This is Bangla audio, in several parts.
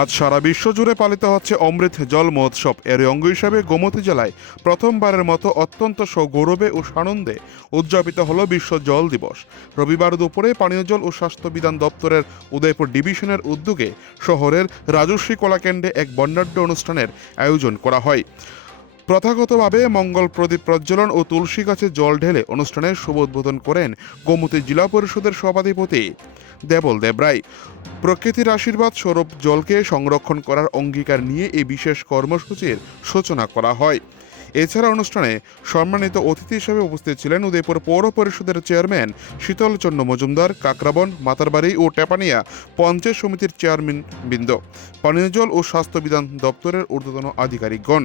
আজ সারা বিশ্ব জুড়ে পালিত হচ্ছে অমৃত জল মহোৎসব। এর অঙ্গ হিসাবে গোমতী জেলায় প্রথমবারের মতো অত্যন্ত সগৌরবে ও সানন্দে উদযাপিত হলো বিশ্ব জল দিবস। রবিবার দুপুরে পানীয় জল ও স্বাস্থ্য বিধান দপ্তরের উদয়পুর ডিভিশনের উদ্যোগে শহরের রাজশ্রী কলাকেন্দ্রে এক বর্ণাঢ্য অনুষ্ঠানের আয়োজন করা হয়। প্রথাগতভাবে মঙ্গল প্রদীপ প্রজ্বলন ও তুলসী গাছে জল ঢেলে অনুষ্ঠানের শুভ উদ্বোধন করেন গোমতী জেলা পরিষদের সভাধিপতি দেবল দেবরায়। প্রকৃতির আশীর্বাদ স্বরূপ জলকে সংরক্ষণ করার অঙ্গীকার নিয়ে এই বিশেষ কর্মসূচির সূচনা করা হয়। এছাড়া অনুষ্ঠানে সম্মানিত অতিথি হিসেবে উপস্থিত ছিলেন উদয়পুর পৌর পরিষদের চেয়ারম্যান শীতল চন্দ্র মজুমদার, কাকরাবন, মাতারবাড়ি ও টেপানিয়া পঞ্চায়েত সমিতির চেয়ারম্যান বৃন্দ, পানীয় জল ও স্বাস্থ্য বিধান দপ্তরের ঊর্ধ্বতন আধিকারিকগণ।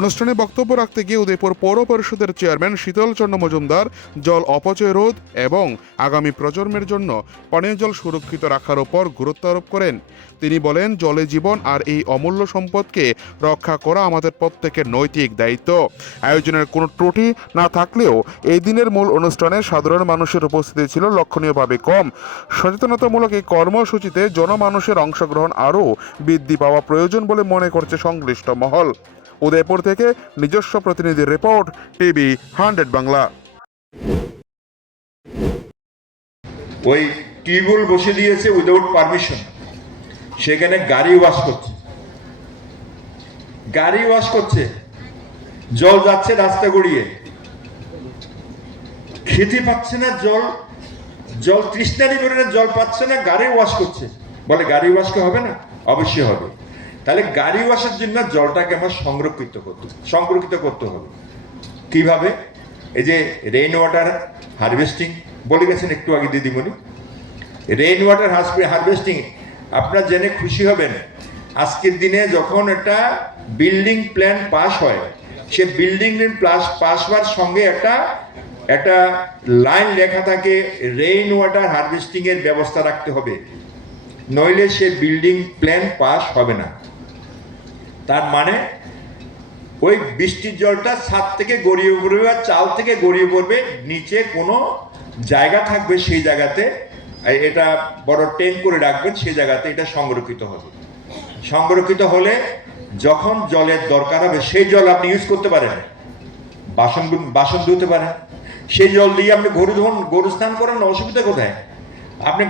অনুষ্ঠানে বক্তব্য রাখতে গিয়ে উদয়পুর পৌর পরিষদের চেয়ারম্যান শীতল চন্দ্র মজুমদার জল অপচয় রোধ এবং আগামী প্রজন্মের জন্য পানীয় জল সুরক্ষিত রাখার উপর গুরুত্ব আরোপ করেন। তিনি বলেন, জলে জীবন, আর এই অমূল্য সম্পদকে রক্ষা করা আমাদের প্রত্যেকের নৈতিক দায়িত্ব। আয়োজনের কোনো ত্রুটি না থাকলেও এই দিনের মূল অনুষ্ঠানে সাধারণ মানুষের উপস্থিতি ছিল লক্ষণীয়ভাবে কম। সচেতনতামূলক এই কর্মসূচিতে জনমানুষের অংশগ্রহণ আরও বৃদ্ধি পাওয়া প্রয়োজন বলে মনে করছে সংশ্লিষ্ট মহল। উদয়পুর থেকে নিজস্ব প্রতিনিধির রিপোর্ট, টিভি 100 বাংলা। ওই টিউবওয়েল বসে দিয়েছে উইদাউট পারমিশন, সেখানে গাড়ি ওয়াশ করছে, জল যাচ্ছে রাস্তা গড়িয়ে, খেতে পাচ্ছে না, জল তৃষ্ণা নিবারণের জল পাচ্ছে না, গাড়ি ওয়াশ করছে। বলে গাড়ি ওয়াশকে হবে না? অবশ্যই হবে। তাহলে গাড়ি ওয়াশের জন্য জলটাকে আমরা সংরক্ষিত করতে হবে। কিভাবে? এই যে রেইন ওয়াটার হারভেস্টিং বলে গেছেন একটু আগে দিদিমণি, রেইন ওয়াটার হারভেস্টিং আপনারা জেনে খুশি হবেন। আজকের দিনে যখন একটা বিল্ডিং প্ল্যান পাস হয়, সে বিল্ডিং পাস হওয়ার সঙ্গে একটা লাইন লেখা থাকে, রেইন ওয়াটার হারভেস্টিং এর ব্যবস্থা রাখতে হবে, নইলে সে বিল্ডিং প্ল্যান পাস হবে না। তার মানে ওই বৃষ্টির জলটা ছাদ থেকে গড়িয়ে পড়বে বা চাল থেকে গড়িয়ে পড়বে, নিচে কোনো জায়গা থাকবে, সেই জায়গাতে এটা বড় ট্যাঙ্ক করে রাখবেন, সেই জায়গাতে এটা সংরক্ষিত হবে। সংরক্ষিত হলে যখন জলের দরকার হবে সেই জল আপনি ইউজ করতে পারেন, বাসন ধুতে পারেন, সেই জল দিয়ে আপনি গরু স্নান করেন, অসুবিধা কোথায়? আপনি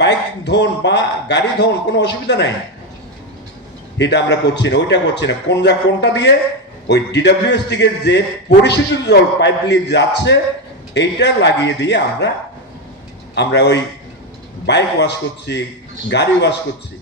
বাইক ধোন বা গাড়ি ধোন, কোনো অসুবিধা নাই। এটা আমরা করছি না, ওইটা করছি না। কোনটা দিয়ে? ওই ডিডব্লিউএস থেকে যে পরিশোধিত জল পাইপ দিয়ে যাচ্ছে, এইটা লাগিয়ে দিয়ে আমরা ওই বাইক ওয়াশ করছি, গাড়ি ওয়াশ করছি।